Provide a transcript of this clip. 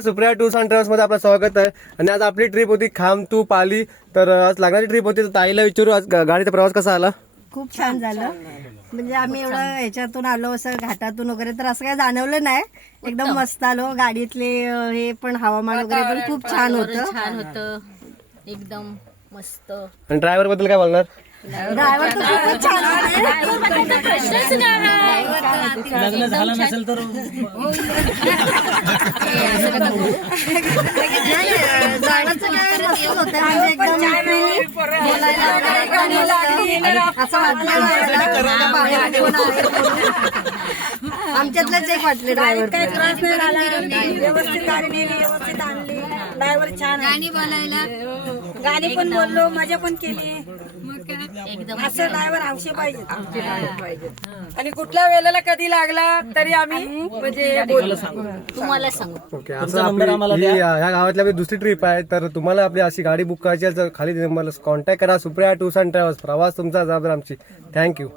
Supriya tours and travels मध्ये आपलं स्वागत आहे. आणि आज आपली ट्रिप होती खाम टू पाली. तर आज लागणारी ट्रिप होती. तर ताईला विचारू आज गाडीचा प्रवास कसा आला. खूप छान झालं. म्हणजे आम्ही एवढं ह्याच्यातून आलो असं घाटातून वगैरे तर असं काही जाणवलं नाही. एकदम मस्त आलो. गाडीतले हे पण हवामान वगैरे पण खूप छान होतं. एकदम मस्त. आणि ड्रायव्हर बद्दल काय बोलणार. ड्रायव्हर तर खूपच छान होते. लग्न झालं नसेल तर जाण्याचं काय मस्तच होतं. म्हणजे एकदम freely बोलायला वगैरे असं वाटलं नाही. बाहेर कोण आहे म्हणून. आमच्यातलंच एक वाटले ड्रायव्हर. काही त्रास नाही झाला. व्यवस्थित गाडी नेली, व्यवस्थित आणली. ड्रायव्हर छान आहे. गाणी बोलायला गाणी पण बोललो, मजा पण केली. एकदम असं ड्रायव्हर हौशी पाहिजे. आणि कुठल्या वेळेला कधी लागला तरी आम्ही म्हणजे बोललो. तुम्हाला सांगू. ओके, असं आपली ह्या गावातली आपली दुसरी ट्रिप आहे. तर तुम्हाला आपली अशी गाडी बुक करायची असेल तर खाली नंबरला कॉन्टॅक्ट करा. Supriya tours and travels. प्रवास तुमचा जबाबदार आमची. थँक्यू.